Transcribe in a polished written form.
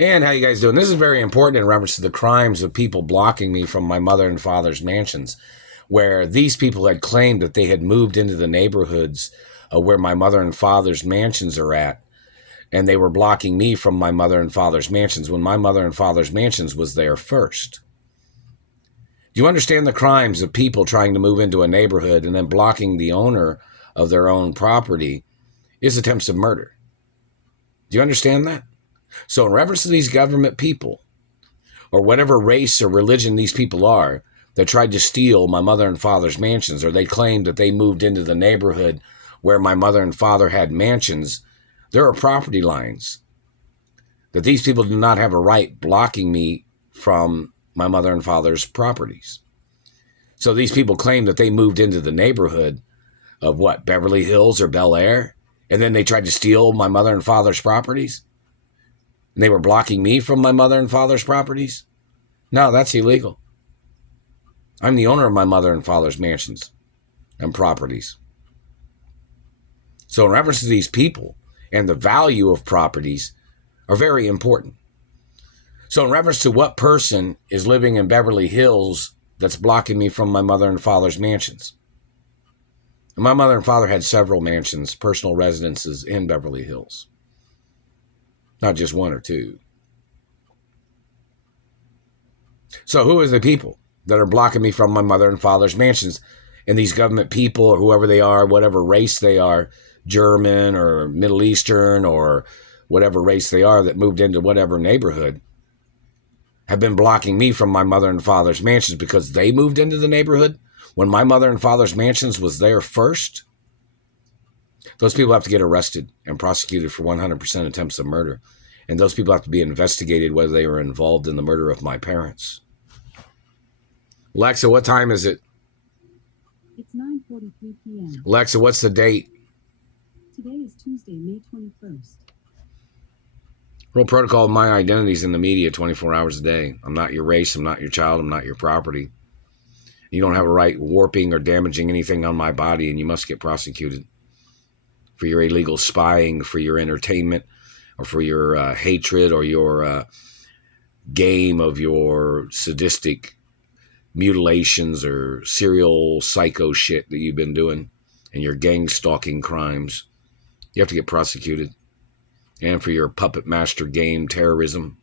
And how you guys doing? This is very important in reference to the crimes of people blocking me from my mother and father's mansions, where these people had claimed that they had moved into the neighborhoods where my mother and father's mansions are at, and they were blocking me from my mother and father's mansions when my mother and father's mansions was there first. Do you understand the crimes of people trying to move into a neighborhood and then blocking the owner of their own property is attempts of murder? Do you understand that? So in reference to these government people, or whatever race or religion these people are, that tried to steal my mother and father's mansions, or they claimed that they moved into the neighborhood where my mother and father had mansions, there are property lines that these people do not have a right blocking me from my mother and father's properties. So these people claim that they moved into the neighborhood of what, Beverly Hills or Bel Air, and then they tried to steal my mother and father's properties? And they were blocking me from my mother and father's properties? No, that's illegal. I'm the owner of my mother and father's mansions and properties. So in reference to these people and the value of properties are very important. So in reference to what person is living in Beverly Hills that's blocking me from my mother and father's mansions? And my mother and father had several mansions, personal residences in Beverly Hills. Not just one or two. So who are the people that are blocking me from my mother and father's mansions? And these government people, or whoever they are, whatever race they are, German or Middle Eastern or whatever race they are that moved into whatever neighborhood, have been blocking me from my mother and father's mansions because they moved into the neighborhood when my mother and father's mansions was there first. Those people have to get arrested and prosecuted for 100% attempts of murder. And those people have to be investigated whether they were involved in the murder of my parents. Alexa, what time is it? It's 9:43 p.m. Alexa, what's the date? Today is Tuesday, May 21st. Real protocol of my identity is in the media 24 hours a day. I'm not your race. I'm not your child. I'm not your property. You don't have a right warping or damaging anything on my body, and you must get prosecuted for your illegal spying, for your entertainment, or for your hatred, or your game of your sadistic mutilations or serial psycho shit that you've been doing, and your gang stalking crimes. You have to get prosecuted. And for your puppet master game terrorism